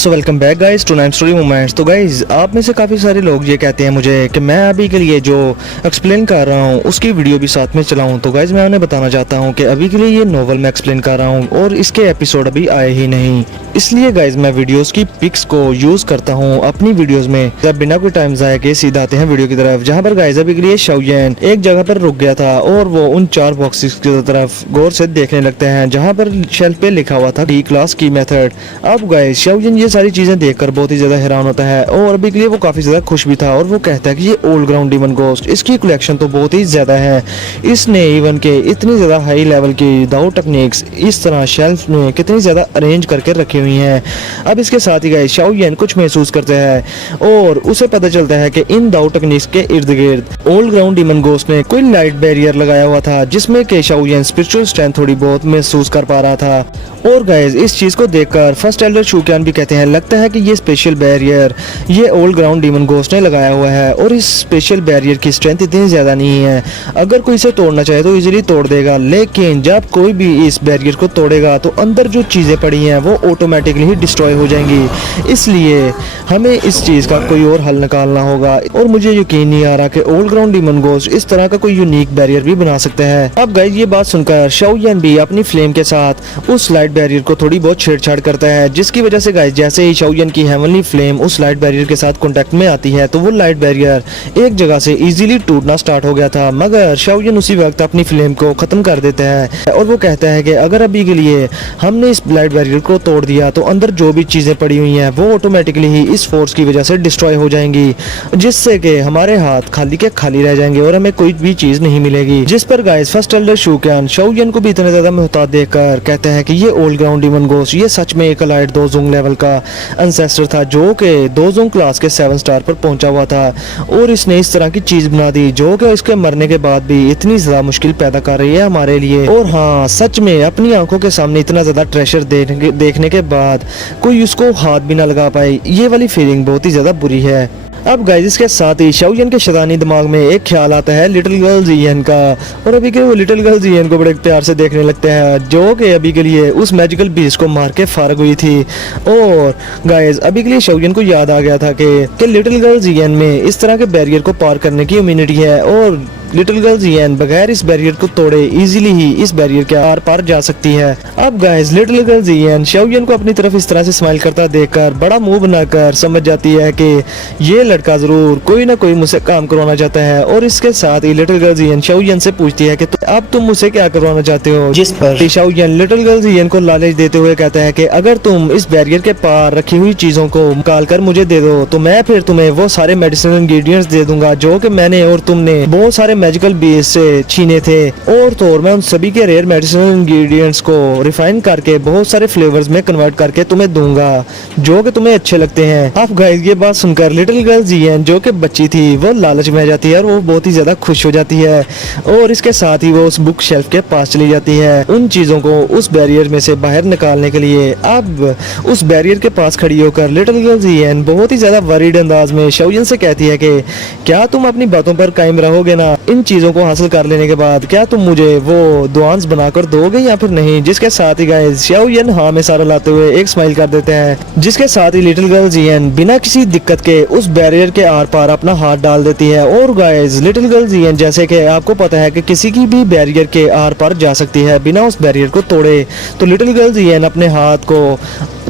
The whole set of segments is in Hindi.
So welcome back guys to nine story moments. तो गाइस आप में से काफ़ी सारे लोग ये कहते हैं मुझे कि मैं अभी के लिए जो एक्सप्लेन कर रहा हूँ उसकी वीडियो भी साथ में चलाऊँ। तो गाइस मैं उन्हें बताना चाहता हूँ कि अभी के लिए ये नोवेल मैं एक्सप्लेन कर रहा हूँ और इसके एपिसोड अभी आए ही नहीं, इसलिए गाइस मैं वीडियोस की पिक्स को यूज़ करता हूँ अपनी वीडियोस में। जब बिना कोई टाइम ज़ाया के सीधा आते हैं वीडियो की तरफ, जहाँ पर गाइस अभी के लिए शाओयन एक जगह पर रुक गया था और वो उन 4 बॉक्सेस की तरफ गौर से देखने लगते हैं जहाँ पर शेल्फ पे लिखा हुआ था डी क्लास की मेथड। अब गाइस शाओयन ये सारी चीजें देखकर बहुत ही ज्यादा हैरान होता है और अभी के लिए वो काफी ज्यादा खुश भी था और वो कहता है कि ये ओल्ड ग्राउंड डीमन घोस्ट, इसकी कलेक्शन तो बहुत ही ज्यादा है। इसने इवन के इतनी ज्यादा हाई लेवल की दाऊ टेक्निक्स इस तरह शेल्फ में कितनी ज्यादा अरेंज करके रखी हुई हैं। अब इसके साथ ही गाइस शाओयन कुछ महसूस करते हैं और उसे पता चलता है कि इन दाऊ टेक्निक्स के इर्द गिर्द ओल्ड ग्राउंड डीमन घोस्ट ने कोई लाइट बैरियर लगाया हुआ था जिसमें के शाओयन स्पिरिचुअल स्ट्रेंथ थोड़ी बहुत महसूस कर पा रहा था। और गाइस इस चीज को देखकर फर्स्ट एल्डर शुक्यान भी कहते हैं लगता है कि ये स्पेशल बैरियर ये ओल्ड ग्राउंड डीमन घोस्ट ने लगाया हुआ है और इस स्पेशल बैरियर की स्ट्रेंथ इतनी ज्यादा नहीं है, अगर कोई इसे तोड़ना चाहे तो इजीली तोड़ देगा, लेकिन जब कोई भी इस बैरियर को तोड़ेगा तो अंदर जो चीजें पड़ी हैं वो ऑटोमेटिकली ही डिस्ट्रॉय हो जाएंगी। इसलिए हमें इस चीज का कोई और हल निकालना होगा और मुझे यकीन नहीं आ रहा कि ओल्ड ग्राउंड डीमन घोस्ट इस तरह का कोई यूनिक बैरियर भी बना सकता है। अब गाइस ये बात सुनकर शाओयन भी अपनी फ्लेम के साथ उस लाइट बैरियर को थोड़ी बहुत छेड़छाड़ करता है, जिसकी वजह से गाइस जैसे ही शाओयन की हेवनली फ्लेम उस लाइट बैरियर के साथ कांटेक्ट में आती है तो वो लाइट बैरियर एक जगह से इजीली टूटना स्टार्ट हो गया था। मगर शाओयन उसी वक्त अपनी फ्लेम को खत्म कर देता है और वो कहता है कि अगर अभी के लिए हमने इस लाइट बैरियर को तोड़ दिया तो अंदर जो भी चीजें पड़ी हुई हैं वो ऑटोमेटिकली ही इस फोर्स की वजह से डिस्ट्रॉय हो जाएंगी, जिससे कि हमारे हाथ खाली के खाली रह जाएंगे और हमें कोई भी चीज नहीं मिलेगी। जिस पर गाइस फर्स्ट एल्डर शुक्यान शाओयन को भी इतना ज्यादा मोहताज देखकर कहता है कि ये ओल्ड ग्राउंड डीमन घोस्ट ये सच में एक अलाइट दोजोंग लेवल का एंसेस्टर था जो कि दोजोंग क्लास के 7 स्टार पर पहुंचा हुआ था और इसने इस तरह की चीज बना दी जो कि इसके मरने के बाद भी इतनी ज्यादा मुश्किल पैदा कर रही है हमारे लिए। और हाँ, सच में अपनी आंखों के सामने इतना ज्यादा ट्रेजर देखने के बाद कोई उसको हाथ भी ना लगा पाए, ये वाली फीलिंग बहुत ही ज्यादा बुरी है। अब गाइस इसके साथ ही शाओयन के शैतानी दिमाग में एक ख्याल आता है लिटिल गर्ल जियन का, और अभी के वो लिटिल गर्ल जियन को बड़े प्यार से देखने लगते हैं जो कि अभी के लिए उस मैजिकल बीस्ट को मार के फारग हुई थी। और गाइस अभी के लिए शाओयन को याद आ गया था कि लिटिल गर्ल जियन में इस तरह के बैरियर को पार करने की इम्यूनिटी है और लिटिल गर्ल जियन बगैर इस बैरियर को तोड़े इजीली ही इस बैरियर के आर पार जा सकती है। अब गाइस लिटिल गर्ल जियन शाओयन को अपनी तरफ इस तरह से स्माइल करता देखकर बड़ा मुंह बनाकर समझ जाती है कि ये लड़का जरूर कोई ना कोई मुझसे काम करवाना चाहता है। और इसके साथ ही लिटिल गर्ल जियन शाओयन से पूछती है कि अब तुम मुझसे क्या करवाना चाहते हो, जिस पर शाओयन लिटिल गर्ल जियन को लालच देते हुए कहता है कि अगर तुम इस बैरियर के पार रखी हुई चीजों को निकाल कर मुझे दे दो तो मैं फिर तुम्हें वो सारे मेडिसिनल इंग्रेडिएंट्स दे दूंगा जो कि मैंने और तुमने बहुत सारे मैजिकल बीज से छीने थे, और तो और मैं उन सभी के रेयर मेडिसिनल इंग्रेडिएंट्स को रिफाइन करके बहुत सारे फ्लेवर्स में कन्वर्ट करके तुम्हें दूंगा जो कि तुम्हें अच्छे लगते हैं। अब गाइस ये बात सुनकर लिटिल गर्ल जियन जो कि बच्ची थी वो लालच में आ जाती है और वो बहुत ही ज्यादा खुश हो जाती है और इसके साथ ही वो उस बुक शेल्फ के पास चली जाती है उन चीजों को उस बैरियर में से बाहर निकालने के लिए। अब उस बैरियर के पास खड़ी होकर लिटिल गर्ल जियन बहुत ही ज्यादा वरीड अंदाज में शाओयन से कहती है कि क्या तुम अपनी बातों पर कायम रहोगे ना, इन चीजों को हासिल कर लेने के बाद क्या तुम मुझे वो दुआंस बनाकर दोगे या फिर नहीं। जिसके साथ ही गाइस शाओयन हाँ में सारा लाते हुए एक स्माइल कर देते हैं, जिसके साथ ही लिटिल गर्ल जियन बिना किसी दिक्कत के उस बैरियर के आर पार अपना हाथ डाल देती है। और गाइस लिटिल गर्ल जियन जैसे कि आपको पता है कि किसी की भी बैरियर के आर पार जा सकती है बिना उस बैरियर को तोड़े, तो लिटिल गर्ल जियन अपने हाथ को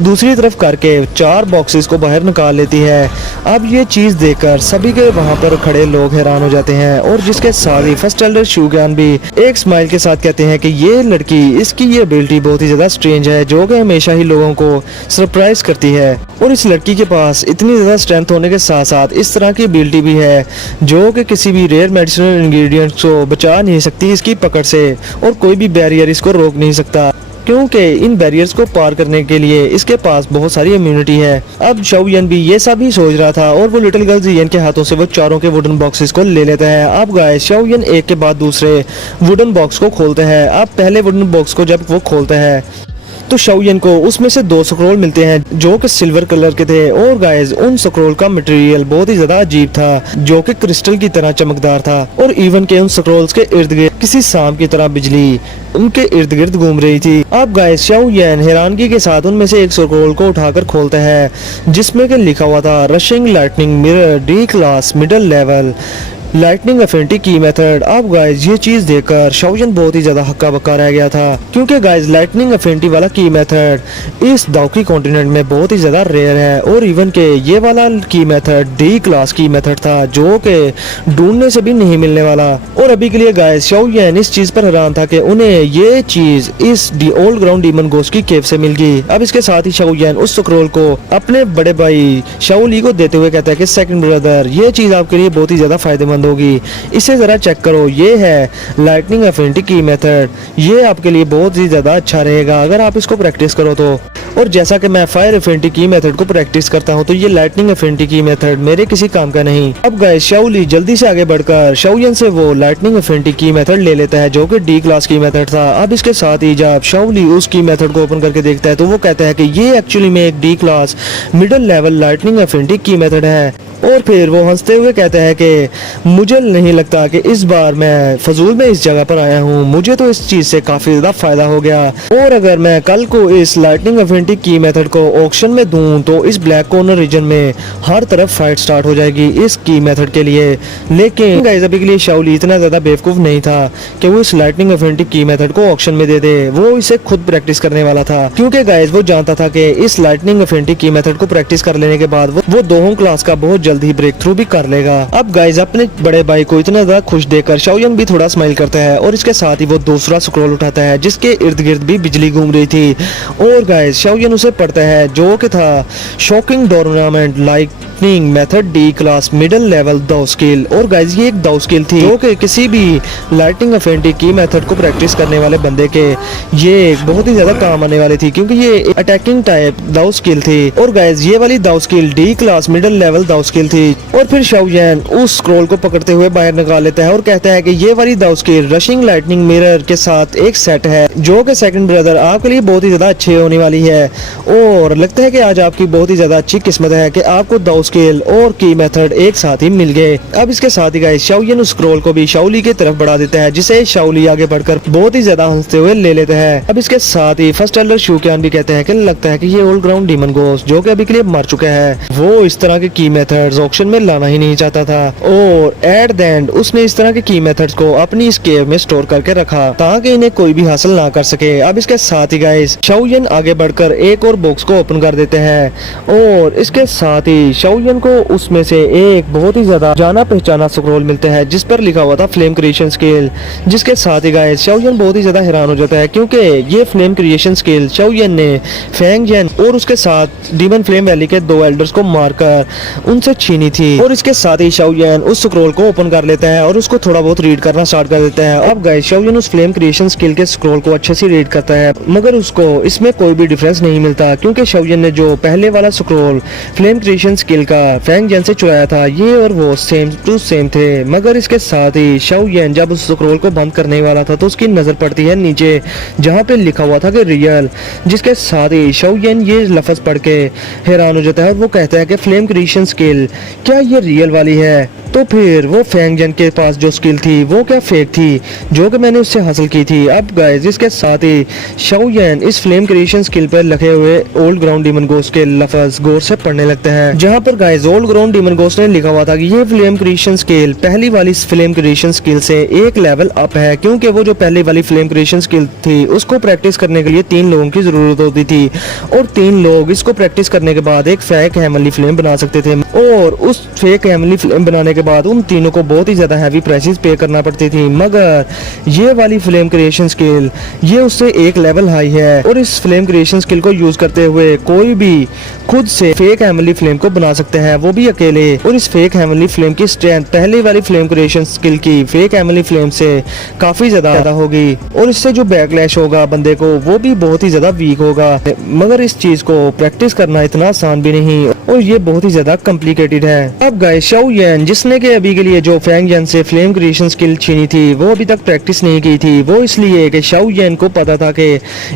दूसरी तरफ करके 4 बॉक्सेस को बाहर निकाल लेती है। अब ये चीज देखकर सभी के वहां पर खड़े लोग हैरान हो जाते हैं और जिसके साथ ही फर्स्ट एल्डर शुक्यान भी एक स्माइल के साथ कहते हैं कि ये लड़की इसकी ये एबिलिटी बहुत ही ज्यादा स्ट्रेंज है जो कि हमेशा ही लोगों को सरप्राइज करती है, और इस लड़की के पास इतनी ज्यादा स्ट्रेंथ होने के साथ साथ इस तरह की एबिलिटी भी है जो कि किसी भी रेयर मेडिसिनल इंग्रेडिएंट्स को बचा नहीं सकती इसकी पकड़ से, और कोई भी बैरियर इसको रोक नहीं सकता क्योंकि इन बैरियर्स को पार करने के लिए इसके पास बहुत सारी इम्यूनिटी है। अब शाओयन भी ये सब ही सोच रहा था और वो लिटिल गर्ल जियन के हाथों से वो चारों के वुडन बॉक्सेस को ले लेता है। अब गाइस शाओयन एक के बाद दूसरे वुडन बॉक्स को खोलते हैं। अब पहले वुडन बॉक्स को जब वो खोलता है तो शाओयन को उसमें से 2 स्क्रॉल मिलते हैं जो कि सिल्वर कलर के थे और गाइस उन स्क्रॉल का मटेरियल बहुत ही ज्यादा अजीब था जो कि क्रिस्टल की तरह चमकदार था और इवन के उन स्क्रॉल्स के इर्द गिर्द किसी सांप की तरह बिजली उनके इर्द गिर्द घूम रही थी। अब गाइस शाओयन हैरानगी के साथ उनमें से एक स्क्रॉल को उठाकर खोलता है जिसमें कि लिखा हुआ था rushing lightning mirror D class middle level lightning affinity की मेथड। अब गाइस ये चीज देखकर शाओयन बहुत ही ज्यादा हक्का बक्का रह गया था क्योंकि गाइस लाइटनिंग एफिनिटी वाला की मेथड इस दाउकी कॉन्टिनेंट में बहुत ही ज्यादा रेयर है और इवन के ये वाला की मेथड डी क्लास की मेथड था जो कि ढूंढने से भी नहीं मिलने वाला। और अभी के लिए गाइस शाओयन इस चीज पर हैरान था कि उन्हें ये चीज इस ओल्ड ग्राउंड डीमन घोस्ट की केव से मिल गई। अब इसके साथ ही शाओयन उस स्क्रॉल को अपने बड़े भाई शाओली को देते हुए कहता है कि सेकंड ब्रदर ये चीज आपके लिए बहुत ही ज्यादा फायदेमंद होगी, इसे जरा चेक करो, ये है लाइटनिंग एफिनिटी की मेथड, ये आपके लिए बहुत ही ज्यादा अच्छा रहेगा अगर आप इसको प्रैक्टिस करो तो। और जैसा कि मैं फायर एफिनिटी की मेथड को प्रैक्टिस करता हूं तो ये लाइटनिंग एफिनिटी की मेथड मेरे किसी काम का नहीं। अब गाइस शाओली जल्दी से आगे बढ़कर शाओयन से वो लाइटनिंग एफिनिटी की मेथड ले लेता है जो कि डी क्लास की मेथड था। अब इसके साथ ही जब शाओली उसकी मेथड को ओपन करके देखता है तो वो कहता है कि ये एक्चुअली में एक D class middle level lightning affinity की मेथड है। और फिर वो हंसते हुए कहते हैं कि मुझे नहीं लगता कि इस बार मैं फजूल में इस जगह पर आया हूँ, मुझे तो इस चीज से काफी ज्यादा फायदा हो गया और अगर मैं कल को इस लाइटनिंग एफिनिटी की मेथड को ऑक्शन में दूं तो इस ब्लैक कॉर्नर रीजन में हर तरफ फाइट स्टार्ट हो जाएगी इस की मेथड के लिए। लेकिन गाइस अभी के लिए शाओली इतना ज्यादा बेवकूफ नहीं था कि वो इस लाइटनिंग एफिनिटी की मेथड को ऑक्शन में दे दे, वो इसे खुद प्रैक्टिस करने वाला था क्योंकि गाइस वो जानता था कि इस लाइटनिंग एफिनिटी की मेथड को प्रैक्टिस कर लेने के बाद वो दोहों क्लास का बहुत जल्द ही ब्रेक थ्रू भी कर लेगा। अब गाइस अपने बड़े भाई को इतना ज्यादा खुश देखकर शाओयन भी थोड़ा स्माइल करता है और इसके साथ ही वो दूसरा स्क्रॉल उठाता है जिसके इर्द गिर्द भी बिजली घूम रही थी और गाइस शाओयन उसे पढ़ता है जो कि था shocking tournament lightning method D class middle level dao skill. और गाइस ये एक दाउ स्किल थी जो कि किसी भी लाइटनिंग एफिनिटी की मेथड को प्रैक्टिस करने वाले बंदे के ये बहुत ही ज्यादा काम आने वाली थी क्योंकि ये अटैकिंग टाइप दाउ स्किल थी। और गाइस ये वाली dao skill D class middle level dao skill थी। और फिर शाओयन उस स्क्रॉल को पकड़ते हुए बाहर निकाल लेता है और कहता है कि ये वाली dao skill rushing lightning mirror के साथ एक सेट है जो कि सेकंड ब्रदर आपके लिए बहुत ही ज्यादा अच्छी होने वाली है और लगता है कि आज आपकी बहुत ही ज्यादा अच्छी किस्मत है कि आपको दाउ स्किल और की मेथड एक साथ ही मिल गए। अब इसके साथ ही गाइस शाओयन उस स्क्रॉल को भी शाओली की तरफ बढ़ा देता है जिसे शाओली आगे बढ़कर बहुत ही ज्यादा हंसते हुए ले लेता है। अब इसके साथ ही फर्स्ट एल्डर शूक्यान भी कहते हैं कि लगता है कि ये ओल्ड ग्राउंड डीमन घोस्ट जो कि अभी के लिए मर चुका है वो इस तरह के की मेथड्स ऑक्शन में लाना ही नहीं चाहता था और एट द एंड उसने इस तरह के की मेथड्स को अपनी इस केव में स्टोर करके रखा ताकि इन्हें कोई भी हासिल ना कर सके। अब इसके साथ ही गाइस शाओयन आगे बढ़कर एक और बॉक्स को ओपन कर देते हैं और इसके साथ ही शाओयन को उसमें से एक बहुत ही ज्यादा जाना पहचाना स्क्रॉल मिलता है जिस पर लिखा हुआ था फ्लेम क्रिएशन स्किल। जिसके साथ ही गाइस शाओयन बहुत ही ज्यादा हैरान हो जाता है क्योंकि ये फ्लेम क्रिएशन स्किल शाओयन ने फेंग जेन और उसके साथ डीमन फ्लेम वैली के 2 एल्डर्स को मारकर उनसे छीनी थी। और इसके साथ ही शाओयन उस स्क्रॉल को ओपन कर लेता है और उसको थोड़ा बहुत रीड करना स्टार्ट कर देता है। अब गाइस शाओयन उस फ्लेम क्रिएशन स्किल के स्क्रॉल को अच्छे से रीड करता है मगर उसको इसमें कोई भी डिफरेंस नहीं मिलता क्योंकि शाओयन ने जो पहले वाला स्क्रॉल फ्लेम क्रिएशन स्किल का फेंग जेन से चुराया था ये और वो सेम टू सेम थे। मगर इसके साथ ही शाओयन जब उस स्क्रॉल को बंद करने वाला था तो उसकी नजर पड़ती है नीचे जहाँ पे लिखा हुआ था कि रियल। जिसके साथ ही शाओयन ये लफ्ज पढ़ के हैरान हो जाता है। वो कहता है कि फ्लेम क्रिएशन स्किल क्या ये रियल वाली है? तो फिर वो फेंग जेन के पास जो स्किल थी वो क्या फेक थी जो कि मैंने उससे हासिल की थी। अब गाइस इसके साथ ही शाओयन इस फ्लेम क्रिएशन स्किल पर लिखे हुए ओल्ड ग्राउंड डीमन घोस्ट के लफ्ज गौर से पढ़ने लगते हैं जहां पर guys old ground demon ghost ने लिखा हुआ था कि ये फ्लेम क्रिएशन स्किल पहली वाली फ्लेम क्रिएशन स्किल से एक लेवल अप है क्योंकि वो जो पहली वाली फ्लेम क्रिएशन स्किल थी उसको प्रैक्टिस करने के लिए 3 लोगों की जरूरत होती थी और 3 लोग इसको प्रैक्टिस करने के बाद एक फेक हेवनली फ्लेम बना सकते थे और उस फेक हेवनली फ्लेम बनाने के बाद उन तीनों को बहुत ही ज्यादा हैवी प्राइसेस पे करना पड़ती थी। मगर ये वाली फ्लेम क्रिएशन स्किल ये उससे एक लेवल हाई है और इस फ्लेम क्रिएशन स्किल को यूज करते हुए कोई भी खुद से फेक हेवनली फ्लेम को बना सकते हैं वो भी अकेले। और इस फेक हेवनली फ्लेम की स्ट्रेंथ पहले वाली फ्लेम क्रिएशन स्किल की फेक हेवनली फ्लेम से काफी ज्यादा होगी और इससे जो बैकलैश होगा बंदे को वो भी बहुत ही ज्यादा वीक होगा। मगर इस चीज को प्रैक्टिस करना इतना आसान भी नहीं और ये बहुत ही ज्यादा कम्प्लीकेटेड डेडिकेटेड है। अब गाइस शाओ यान जिसने के अभी के लिए जो फैंग यान से फ्लेम क्रिएशन स्किल छीनी थी वो अभी तक प्रैक्टिस नहीं की थी, वो इसलिए कि शाओ यान को पता था कि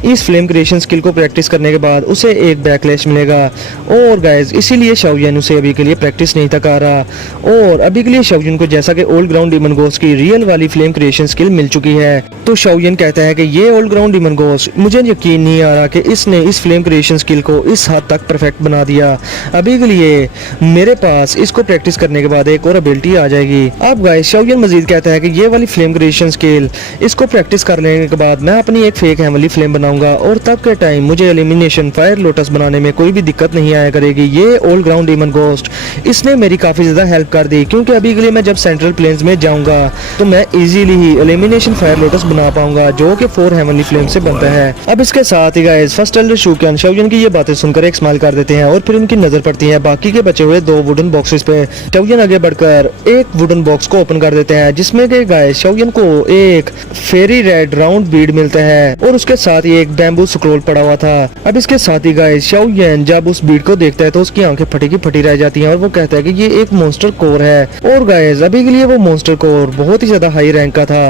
इस फ्लेम क्रिएशन स्किल को प्रैक्टिस करने के बाद उसे एक बैकलैश मिलेगा और गाइस इसीलिए शाओ यान उसे अभी के लिए प्रैक्टिस नहीं था कर रहा। और अभी के लिए शाओ यान को जैसा कि ओल्ड ग्राउंड डीमन घोस्ट की रियल वाली फ्लेम क्रिएशन स्किल मिल चुकी है, तो शाओ यान कहता है कि ये ओल्ड ग्राउंड डीमन घोस्ट मुझे यकीन नहीं आ रहा कि इसने इस फ्लेम क्रिएशन स्किल को इस हद तक परफेक्ट बना दिया। अभी के लिए मेरे पास इसको प्रैक्टिस करने के बाद एक और एबिलिटी आ जाएगी। अब गाइस शाओ यान मजीद कहता है कि ये वाली फ्लेम क्रिएशन स्किल इसको प्रैक्टिस कर लेने के बाद मैं अपनी एक फेक हेवनली फ्लेम बनाऊंगा और तब के टाइम मुझे एलिमिनेशन फायर लोटस बनाने में कोई भी दिक्कत नहीं आया करेगी। ये ओल्ड ग्राउंड डीमन घोस्ट इसने मेरी काफी ज्यादा हेल्प कर दी, क्योंकि अभी के लिए मैं जब सेंट्रल प्लेन्स में जाऊंगा तो मैं इजीली ही एलिमिनेशन फायर लोटस बना पाऊंगा जो कि 4 हेवनली फ्लेम से बनता है। अब इसके साथ ही गाइस फर्स्ट एल्डर शूक्यान शाओ यान की ये बातें सुनकर एक स्माइल कर देते हैं और फिर उनकी नजर पड़ती है बाकी के बचे हुए 2 वुडन बॉक्सेस पे। शाओ यान आगे बढ़कर एक वुडन बॉक्स को ओपन कर देते हैं जिसमें के गाइस शाओ यान को एक फेरी रेड राउंड बीड मिलता है और उसके साथ ही एक बैम्बू स्क्रोल पड़ा हुआ था। अब इसके साथ ही गाइस शाओ यान जब उस बीड को देखता है तो उसकी आंखें फटी की फटी रह जाती हैं और वो कहता है कि ये एक मॉन्स्टर कोर है। और गाइस अभी के लिए वो मॉन्स्टर कोर बहुत ही ज्यादा हाई रैंक का था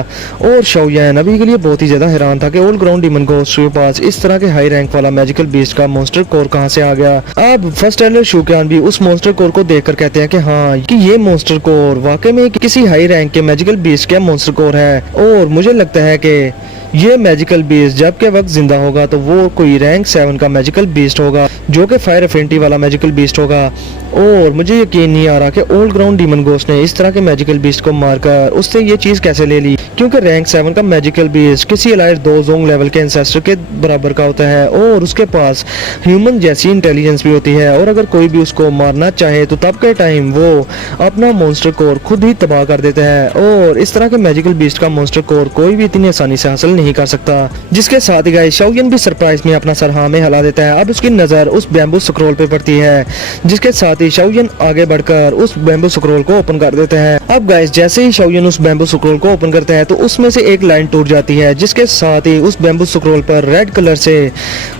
और शाओ यान अभी के लिए बहुत ही ज्यादा हैरान था कि ओल्ड ग्राउंड डीमन घोस्ट के पास इस तरह के हाई रैंक वाला मैजिकल बीस्ट का मॉन्स्टर कोर कहां से आ गया। अब फर्स्ट एल्डर शूक्यान भी उस मॉन्स्टर कोर को देखकर कहते हैं कि हाँ कि ये मॉन्स्टर कोर वाकई में किसी हाई रैंक के मैजिकल बीस्ट का मॉन्स्टर कोर है और मुझे लगता है कि ये मैजिकल बीस्ट जब के वक्त जिंदा होगा तो वो कोई रैंक 7 का मैजिकल बीस्ट होगा जो कि फायर एफिनिटी वाला मैजिकल बीस्ट होगा। और मुझे यकीन नहीं आ रहा कि ओल्ड ग्राउंड डीमन घोस्ट ने इस तरह के मैजिकल बीस्ट को मारकर उससे ये चीज कैसे ले ली, क्योंकि रैंक 7 का मैजिकल बीस्ट किसी अलाइड 2 जोंग लेवल के एंसेस्टर के बराबर का होता है और उसके पास ह्यूमन जैसी इंटेलिजेंस भी होती है और अगर कोई भी उसको मारना चाहे तो तब के टाइम वो अपना मॉन्स्टर कोर खुद ही तबाह कर देता है और इस तरह के मैजिकल बीस्ट का मॉन्स्टर कोर कोई भी इतनी आसानी से हासिल नहीं कर सकता। जिसके साथ ही गाइस शाओ यान भी सरप्राइज में अपना सर हाँ में हिला देता है। अब उसकी नजर उस बैम्बू स्क्रोल पे पड़ती है जिसके साथ ही शाओ यान आगे बढ़कर उस बैम्बू स्क्रोल को ओपन कर देते हैं। अब गाइस जैसे ही शाओ यान उस बैम्बू स्क्रोल को ओपन करते हैं तो उसमें से एक लाइन टूट जाती है जिसके साथ ही उस बैम्बू स्क्रोल पर रेड कलर से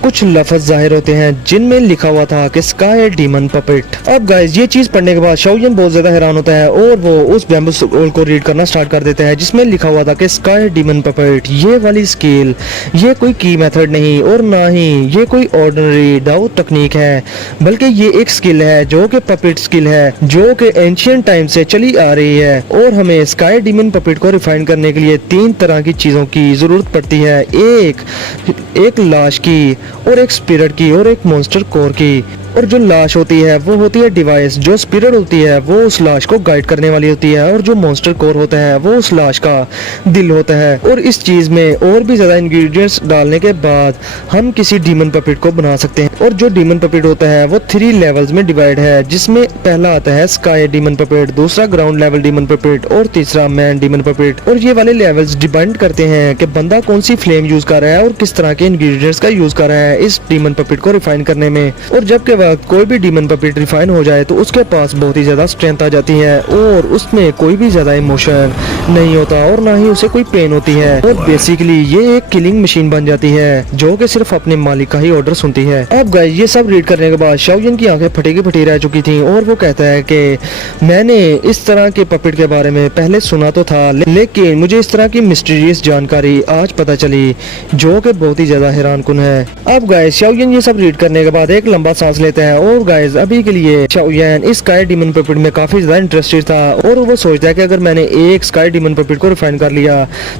कुछ लफ्ज जाहिर होते हैं जिनमें लिखा हुआ था कि स्काई डीमन पपेट। अब गाइस ये चीज पढ़ने के बाद शाओ यान बहुत ज्यादा हैरान होता है और वो उस बैम्बू स्क्रोल को रीड करना स्टार्ट कर देता है जिसमें लिखा हुआ था कि स्काई डीमन पपेट ये वाली स्किल ये कोई की मेथड नहीं और ना ही ये कोई ऑर्डिनरी डाउ टेक्निक है, बल्कि ये एक स्किल है जो कि पपेट स्किल है जो कि एंशिएंट टाइम से चली आ रही है और हमें स्काई डीमन पपेट को रिफाइन करने के लिए 3 तरह की चीजों की जरूरत पड़ती है, एक लाश की और एक स्पिरिट की और एक मॉन्स्टर कोर की। और जो लाश होती है वो होती है डिवाइस, जो स्पिरिट होती है वो उस लाश को गाइड करने वाली होती है और जो मॉन्स्टर कोर होता है वो उस लाश का दिल होता है। और इस चीज में और भी ज्यादा इंग्रेडिएंट्स डालने के बाद हम किसी डीमन पपेट को बना सकते हैं। और जो डीमन पपेट होता है वो 3 लेवल्स में डिवाइड है जिसमें पहला आता है स्काई डीमन पपेट, दूसरा ग्राउंड लेवल डीमन पपेट और तीसरा मैन डीमन पपेट। और ये वाले लेवल्स डिपेंड करते हैं कि बंदा कौन सी फ्लेम यूज कर रहा है और किस तरह के इंग्रेडिएंट्स का यूज कर रहा है इस डीमन पपेट को रिफाइन करने में। और जबकि कोई भी डीमन पपेट रिफाइन हो जाए तो उसके पास बहुत ही ज्यादा स्ट्रेंथ आ जाती है और उसमें कोई भी ज्यादा इमोशन नहीं होता और ना ही उसे कोई पेन होती है और बेसिकली ये एक किलिंग मशीन बन जाती है जो कि सिर्फ अपने मालिक का ही ऑर्डर सुनती है। अब गाइस ये सब रीड करने के बाद शाओ यान की आंखें फटी की फटी रह चुकी थी और वो कहता है कि मैंने इस तरह के पपेट के बारे में पहले सुना तो था लेकिन मुझे इस तरह की मिस्टीरियस जानकारी आज पता चली जो कि बहुत ही ज्यादा हैरानकुन है। अब गाइस शाओ यान ये सब रीड करने के बाद एक लंबा सांस लेता है और गाइस अभी के लिए शाओ यान इस स्काई डीमन पपेट में काफी ज्यादा इंटरेस्टेड था और वो सोचता है कि अगर मैंने एक स्काई डीमन पपेट को रिफाइन कर लिया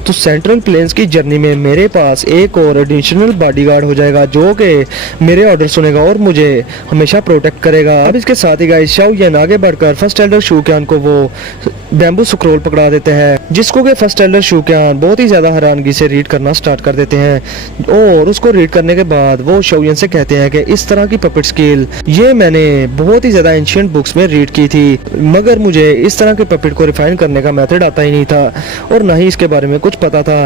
तो सेंट्रल प्लेन्स की जर्नी में मेरे पास एक और एडिशनल बॉडीगार्ड हो जाएगा जो कि मेरे ऑर्डर सुनेगा और मुझे हमेशा प्रोटेक्ट करेगा। अब इसके साथ ही गाइस शाओ यान आगे बढ़कर फर्स्ट एल्डर शूक्यान को वो बैम्बू स्क्रोल पकड़ा देते हैं जिसको कि फर्स्ट एल्डर शूक्यान बहुत ही ज्यादा हैरानगी से रीड करना स्टार्ट कर देते हैं और उसको रीड करने के बाद वो शाओ यान से कहते हैं कि इस तरह की पपेट स्किल ये मैंने बहुत ही ज्यादा एंशिएंट बुक्स में रीड की थी मगर मुझे इस तरह के पपेट को रिफाइन करने का मेथड आता ही नहीं था और ना ही इसके बारे में कुछ पता था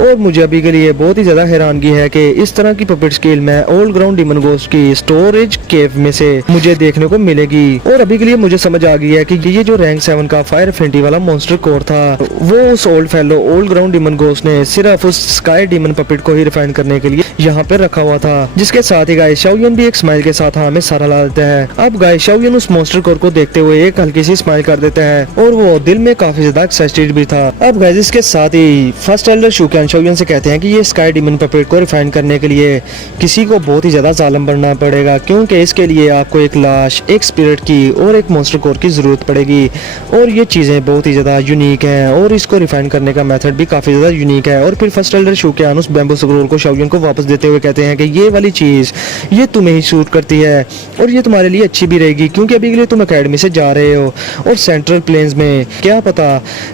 और मुझे अभी के लिए बहुत ही ज्यादा हैरानगी है कि इस तरह की पपेट स्किल मैं ओल्ड ग्राउंड डीमन घोस्ट की स्टोरेज केव में से मुझे देखने को मिलेगी। और अभी के लिए मुझे समझ आ गई है कि ये जो रैंक 7 का फायर एफिनिटी वाला मॉन्स्टर कोर था वो उस old fellow old ground demon ghost ने सिर्फ उस स्काई डीमन पपेट को ही रिफाइन करने के लिए यहाँ पे रखा हुआ था। जिसके साथ ही गाइस शाओ यान भी एक स्माइल के साथ हाँ में सारा ला देता है। अब गाइस शाओयन उस मॉन्स्टर कोर को देखते हुए एक हल्की सी स्माइल कर देता है और वो दिल में काफी ज्यादा एक्साइटेड भी था। अब गाइस इसके साथ ही फर्स्ट एल्डर शूक्यान शाओयन से कहते हैं कि ये स्काई डीमन पपेट को रिफाइन करने के लिए किसी को बहुत ही ज्यादा जालिम बनना पड़ेगा, क्योंकि इसके लिए आपको एक लाश, एक स्पिरिट की और एक मॉन्स्टर कोर की जरूरत पड़ेगी और ये चीजें बहुत ही ज्यादा यूनिक हैं और इसको रिफाइन करने का मेथड भी काफी ज्यादा यूनिक है। और फिर फर्स्ट एल्डर शूक्यान उस बैम्बू स्क्रोल को शाओयन को वापस देते हुए कहते हैं कि ये वाली चीज ये तुम्हें ही सूट करती है और ये तुम्हारे लिए अच्छी भी रहेगी, क्योंकि अभी के लिए तुम एकेडमी से जा रहे हो और सेंट्रल प्लेन्स में क्या पता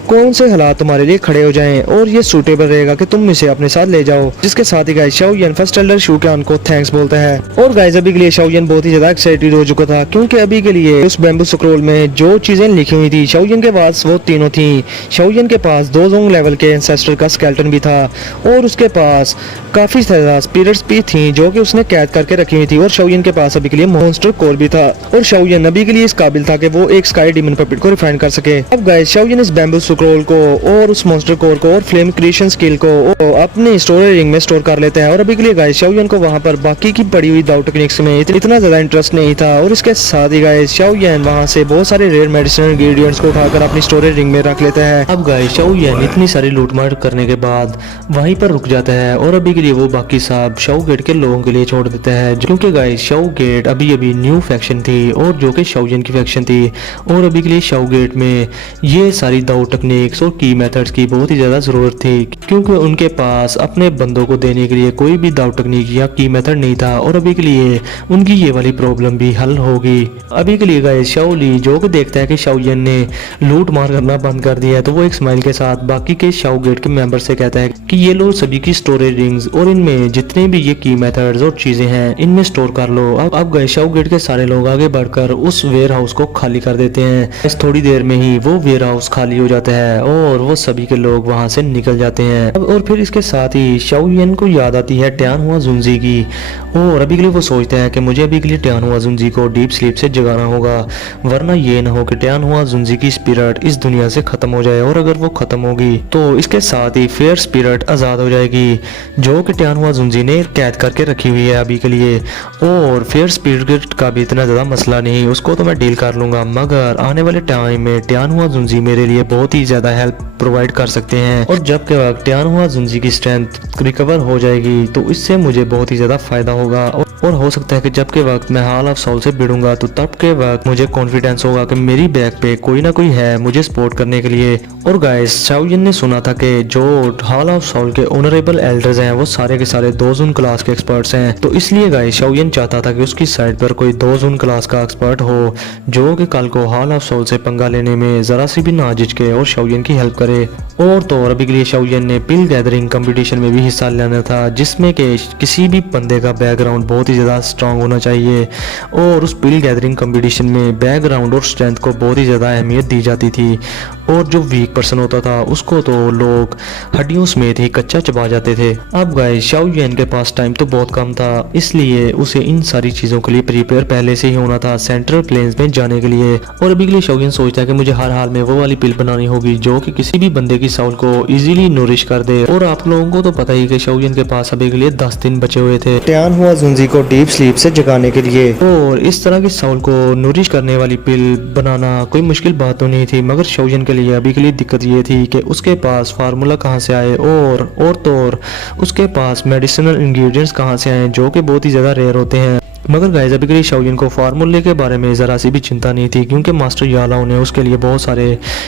कौन से हालात तुम्हारे लिए खड़े हो जाएं और ये सूटेबल रहेगा कि तुम इसे अपने साथ ले जाओ। जिसके साथ ही गाइस शाओयन फर्स्ट एल्डर शूक्यान को थैंक्स बोलता है। और गाइस अभी के लिए शाओयन बहुत ही ज्यादा एक्साइटेड हो चुका था, क्योंकि अभी के लिए उस बैम्बू स्क्रोल में जो चीजें लिखी हुई थी शाओयन के पास वो तीनों थी। शाओयन के पास 2 जोंग लेवल के एंसेस्टर का स्केलेटन भी था और उसके पास काफी ज्यादा स्पिरिट्स भी थी जो कि उसने कैद करके रखी हुई थी और शाओयन के पास अभी के लिए मॉन्स्टर कोर भी था और शाओयन अभी के लिए इस काबिल था कि वो एक स्काई डीमन पपेट को रिफाइन कर सके। अब गाइस शाओयन इस बैम्बू स्क्रोल को और उस मॉन्स्टर कोर को और फ्लेम क्रिएशन स्किल को अपने स्टोरेज रिंग में स्टोर कर लेते हैं। और अभी के लिए गाइस शाओयन को वहां पर बाकी की पड़ी हुई दाव टेक्निक्स में इतना ज्यादा इंटरेस्ट नहीं था और इसके साथ ही गाइस शाओयन वहां से बहुत सारे रेयर मेडिसिनल इंग्रेडिएंट्स को उठाकर अपनी स्टोरेज रिंग में रख लेता है। अब गाइस शाओयन इतनी सारी लूटमार करने के बाद वहीं पर रुक जाता है और अभी के लिए वो बाकी सब शाओ गेट के लोगों के लिए छोड़ देता है, क्योंकि गाइस शाओ गेट अभी न्यू फैक्शन थी और जो कि शाओयन की फैक्शन थी और अभी के लिए शाओ गेट में ये सारी दाव टेक्निक्स और की मेथड्स की बहुत ही ज्यादा जरूरत थी, क्योंकि उनके पास अपने बंदों को देने के लिए कोई भी दाव टेक्निक या की मेथड नहीं था और अभी के लिए उनकी ये वाली प्रॉब्लम भी हल होगी। अभी के लिए गाइस शाओ ली जो कि देखता है कि शाओयन ने लूट मार करना बंद कर दिया है तो वो एक स्माइल के साथ बाकी के शाओ गेट के मेंबर से कहता है कि ये लो सभी की स्टोरेज रिंग्स और इनमें जितने भी ये की मेथड्स और चीजें हैं इनमें स्टोर कर लो। अब गाइस शाओ गेट के सारे लोग आगे बढ़कर उस वेयर हाउस को खाली कर देते हैं। इस थोड़ी देर में ही वो वेयर हाउस खाली हो जाता है और वो सभी के लोग वहां से निकल जाते हैं। और फिर इसके साथ ही शाओयन को याद आती है ट्यान हुआ जुंजी की और अभी के लिए वो सोचता है कि मुझे अभी के लिए ट्यान हुआ जुंजी को डीप स्लीप से जगाना होगा, वरना ये ना हो कि ट्यान हुआ जुंजी की स्पिरिट इस दुनिया से खत्म हो जाए और अगर वो खत्म होगी तो इसके साथ ही फेयर स्पिरिट आजाद हो जाएगी जो कि ट्यान हुआ जुंजी ने कैद करके रखी हुई है अभी के लिए। और फेयर स्पिरिट का भी इतना ज्यादा मसला नहीं, उसको तो मैं डील कर लूंगा, मगर आने वाले टाइम में ट्यान हुआ जुंजी मेरे लिए बहुत ही ज्यादा हेल्प प्रोवाइड कर सकते हैं और जब के वक्त ट्यान हुआ जुंजी की स्ट्रेंथ रिकवर हो जाएगी तो इससे मुझे बहुत ही ज्यादा फायदा होगा और हो सकता है कि जब के वक्त मैं हॉल ऑफ सोल से भिड़ूंगा तो तब के वक्त मुझे कॉन्फिडेंस होगा कि मेरी बैक पे कोई ना कोई है मुझे सपोर्ट करने के लिए। और गाइस शाओयन ने सुना था कि जो हॉल ऑफ सोल के ऑनरेबल एल्डर्स हैं वो सारे के सारे 2 जून क्लास के एक्सपर्ट्स हैं, तो इसलिए गाइस शाओयन चाहता था कि उसकी साइड पर कोई 2 जून क्लास का एक्सपर्ट हो जो कि कल को हॉल ऑफ सोल से पंगा लेने में जरा सी भी ना झिझके और शाओयन की हेल्प करे। और तो और अभी के लिए शाओयन ने पिल गैदरिंग कंपटीशन में भी हिस्सा लेना था, जिसमें कि किसी भी बंदे का बैकग्राउंड बहुत ही ज़्यादा स्ट्रांग होना चाहिए और उस पिल गैदरिंग कंपटीशन में बैकग्राउंड और स्ट्रेंथ को बहुत ही ज़्यादा अहमियत दी जाती थी और जो वीक पर्सन होता था उसको तो लोग हड्डियों समेत ही कच्चा चबा जाते थे। अब गाइस शाओयन के पास टाइम तो बहुत कम था, इसलिए उसे इन सारी चीज़ों के लिए प्रिपेयर पहले से ही होना था सेंट्रल प्लेन्स में जाने के लिए। और अभी के लिए शाओयन सोचता है कि मुझे हर हाल में वो वाली पिल बनानी होगी जो कि किसी भी बंदे की साउल को इजीली नूरिश कर दे। और आप लोगों को तो पता ही कि शाओयन के पास अभी के लिए 10 दिन बचे हुए थे ट्यान हुआ जुंजी को डीप स्लीप से जगाने के लिए और इस तरह की साउल को नूरिश करने वाली पिल बनाना कोई मुश्किल बात तो नहीं थी, मगर शाओयन के लिए अभी के लिए दिक्कत ये थी कि उसके पास फार्मूला कहाँ से आए और तो और उसके पास मेडिसिनल इंग्रेडिएंट्स कहाँ से आए जो कि बहुत ही ज़्यादा रेयर होते हैं। मगर गाइस अभी के लिए शाओयन को फार्मूले के बारे में ज़रा सी भी चिंता नहीं थी, क्योंकि मास्टर यालाओ ने उसके लिए बहुत सारे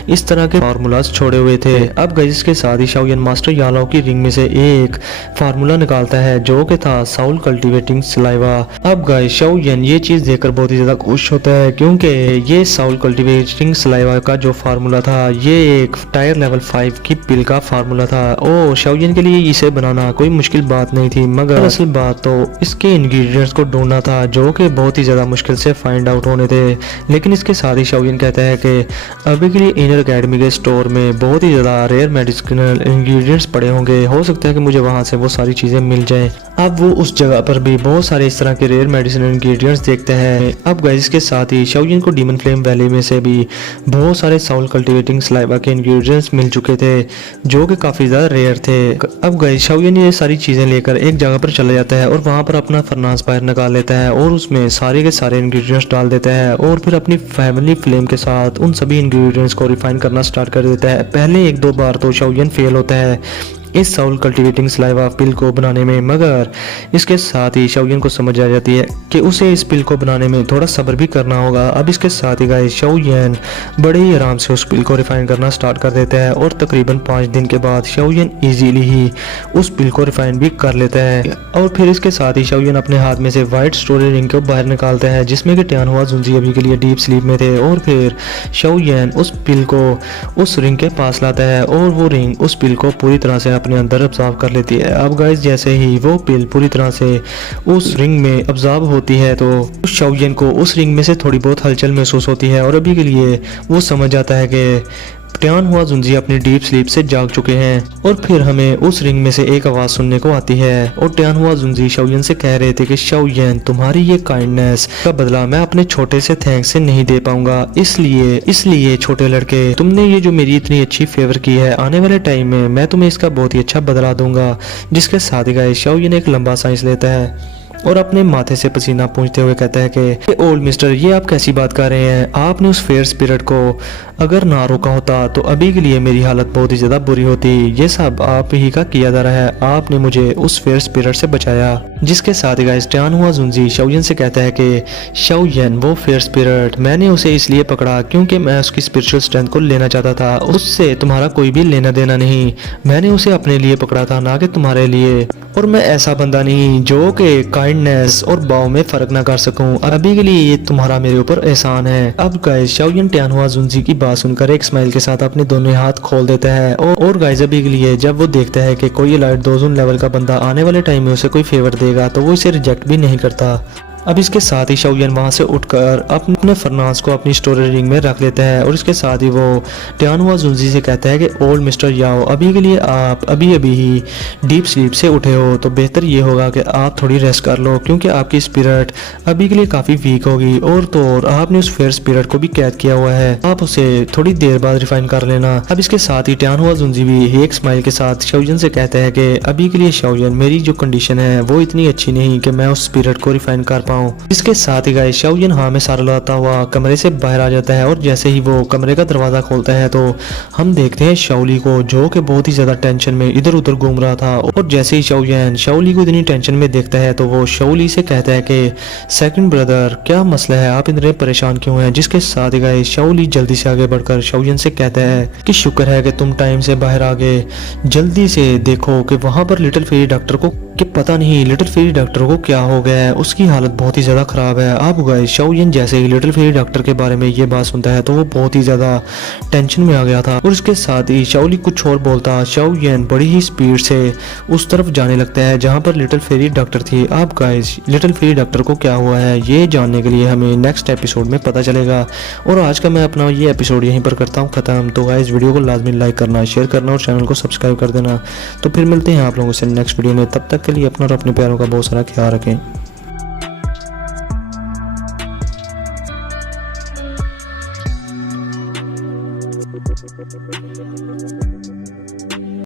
इस तरह के फार्मूलाज छोड़े हुए थे। अब गाइस इसके साथ ही शाओयन मास्टर यालाओ की रिंग में से एक फार्मूला निकालता है जो कि था साउल कल्टीवेटिंग सलाइवा। अब गाइस शाओयन ये चीज़ देखकर बहुत ही ज़्यादा खुश होता है, क्योंकि ये साउल कल्टीवेटिंग सलाइवा का जो फार्मूला था ये एक टायर लेवल 5 की पिल का फार्मूला था और शाओयन के लिए इसे बनाना कोई मुश्किल बात नहीं थी, मगर असल बात तो इसके इंग्रेडिएंट्स को ढूंढना था जो कि बहुत ही ज़्यादा मुश्किल से फाइंड आउट होने थे। लेकिन इसके साथ ही शाओयन कहता है कि अभी के लिए इनर एकेडमी के स्टोर में बहुत ही ज़्यादा रेयर मेडिसिनल इंग्रेडिएंट्स पड़े होंगे, हो सकता है कि मुझे वहां से वो सारी चीज़ें मिल जाएं। अब वो उस जगह पर भी बहुत सारे इस तरह के रेयर मेडिसिन इंग्रेडिएंट्स देखते हैं। अब गाइस इसके साथ ही शाओयिन को डीमन फ्लेम वैली में से भी बहुत सारे साउल कल्टीवेटिंग सलाइवा के इंग्रेडिएंट्स मिल चुके थे जो कि काफ़ी ज़्यादा रेयर थे। अब गाइस शाओयिन ये सारी चीज़ें लेकर एक जगह पर चला जाता है और वहाँ पर अपना फरनास बाहर निकाल लेता है और उसमें सारे के सारे इंग्रेडिएंट्स डाल देता है और फिर अपनी फैमिली फ्लेम के साथ उन सभी इंग्रेडिएंट्स को रिफाइन करना स्टार्ट कर देता है। पहले एक दो बार तो शाओयिन फेल होता है इस साउल कल्टीवेटिंग सलाइवा पिल को बनाने में, मगर इसके साथ ही शाओयिन को समझ आ जाती है कि उसे इस पिल को बनाने में थोड़ा सब्र भी करना होगा। अब इसके साथ ही गाइस शाओयिन बड़े ही आराम से उस पिल को रिफाइन करना स्टार्ट कर देता है और तकरीबन 5 दिन के बाद शाओयिन इजीली ही उस पिल को रिफाइन भी कर लेता है। और फिर इसके साथ ही शाओयिन अपने हाथ में से व्हाइट स्टोरी रिंग को बाहर निकालता है जिसमें कि टियानहुआ जुंजी अभी के लिए डीप स्लीप में थे और फिर शाओयिन उस पिल को उस रिंग के पास लाता है और वो रिंग उस पिल को पूरी तरह से अपने अंदर अब्जॉर्ब कर लेती है। अब गाइस जैसे ही वो पिल पूरी तरह से उस रिंग में अब्जॉर्ब होती है तो उस शाओयिन को उस रिंग में से थोड़ी बहुत हलचल महसूस होती है और अभी के लिए वो समझ जाता है कि टियानहुआ जुंजी अपनी डीप स्लीप से जाग चुके हैं। और फिर हमें उस रिंग में से एक आवाज़ सुनने को आती है और टियानहुआ जुंजी शाओयिन से कह रहे थे कि शाओयिन तुम्हारी ये काइंडनेस का बदला मैं अपने छोटे से थैंक्स से नहीं दे पाऊंगा, इसलिए छोटे लड़के तुमने ये जो मेरी इतनी अच्छी फेवर की है, आने वाले टाइम में मैं तुम्हें इसका बहुत ही अच्छा बदला दूंगा। जिसके साथ ही गाइस शाओयिन एक लंबा सांस लेता है और अपने माथे से पसीना पूंछते हुए कहता है कि ओल्ड मिस्टर ये आप कैसी बात कर रहे हैं, आपने उस फेयर स्पिरिट को अगर ना रोका होता तो अभी के लिए मेरी हालत बहुत ही ज़्यादा बुरी होती। ये सब आप ही का किया जा रहा है, आपने मुझे उस फेयर स्पिरिट से बचाया। जिसके साथ ही गाइस टियानहुआ जुंजी शाओयिन से कहता है कि शाओयिन वो फेयर स्पिरिट मैंने उसे इसलिए पकड़ा क्योंकि मैं उसकी स्पिरिचुअल स्ट्रेंथ को लेना चाहता था, उससे तुम्हारा कोई भी लेना देना नहीं, मैंने उसे अपने लिए पकड़ा था ना कि तुम्हारे लिए। और मैं ऐसा बंदा नहीं जो कि काइंडनेस और बाव में फर्क ना कर सकूं, अभी के लिए ये तुम्हारा मेरे ऊपर एहसान है। अब गाइस शाओयिन टियानहुआ जुंजी की बात सुनकर एक स्माइल के साथ अपने दोनों हाथ खोल देता है और गाइस अभी के लिए जब वो देखता है कि कोई एलाइट दोजन लेवल का बंदा आने वाले टाइम में उसे कोई फेवर देगा तो वो इसे रिजेक्ट भी नहीं करता। अब इसके साथ ही शाओयिन वहाँ से उठकर अपने फरनास को अपनी स्टोरेज रिंग में रख लेता है और इसके साथ ही वो टियानहुआ जुंजी से कहता है कि ओल्ड मिस्टर याओ अभी के लिए आप अभी ही डीप स्लीप से उठे हो तो बेहतर ये होगा कि आप थोड़ी रेस्ट कर लो क्योंकि आपकी स्पिरिट अभी के लिए काफ़ी वीक होगी और तो और आपने उस फेयर स्पिरिट को भी कैद किया हुआ है, आप उसे थोड़ी देर बाद रिफाइन कर लेना। अब इसके साथ ही टियानहुआ जुंजी भी एक स्माइल के साथ शाओयिन से कहता है कि अभी के लिए शाओयिन मेरी जो कंडीशन है वो इतनी अच्छी नहीं कि मैं उस स्पिरिट को रिफाइन कर पाऊँ। इसके साथ ही गाइस शाओयिन हाँ में सारा लाता हुआ कमरे से बाहर आ जाता है और जैसे ही वो कमरे का दरवाजा खोलता है तो हम देखते हैं शाओली को जो कि बहुत ही ज्यादा टेंशन में इधर उधर घूम रहा था। और जैसे ही शाओयिन शाओली को इतनी टेंशन में देखता है तो वो शाओली से कहता है कि सेकंड ब्रदर क्या मसला है, आप इतने परेशान क्यों हैं। जिसके साथ ही गाइस शाओली जल्दी से आगे बढ़कर शाओयिन से कहता है कि शुक्र है कि तुम टाइम से बाहर आ गए, जल्दी से देखो कि वहां पर लिटिल फेरी डॉक्टर को कि पता नहीं लिटिल फेरी डॉक्टर को क्या हो गया है, उसकी हालत बहुत ही ज़्यादा ख़राब है। अब गाइस शाओयिन जैसे ही लिटिल फेरी डॉक्टर के बारे में ये बात सुनता है तो वो बहुत ही ज़्यादा टेंशन में आ गया था और उसके साथ ही शाओली कुछ और बोलता शाओयिन बड़ी ही स्पीड से उस तरफ जाने लगता है जहाँ पर लिटिल फेरी डॉक्टर थी। अब गाइस लिटिल फेरी डॉक्टर को क्या हुआ है ये जानने के लिए हमें नेक्स्ट एपिसोड में पता चलेगा। और आज का मैं अपना ये एपिसोड यहीं पर करता हूँ ख़त्म। तो गाइस वीडियो को लाजमी लाइक करना, शेयर करना और चैनल को सब्सक्राइब कर देना। तो फिर मिलते हैं आप लोगों से नेक्स्ट वीडियो में, तब तक के लिए अपना और अपने प्यारों का बहुत सारा ख्याल रखें।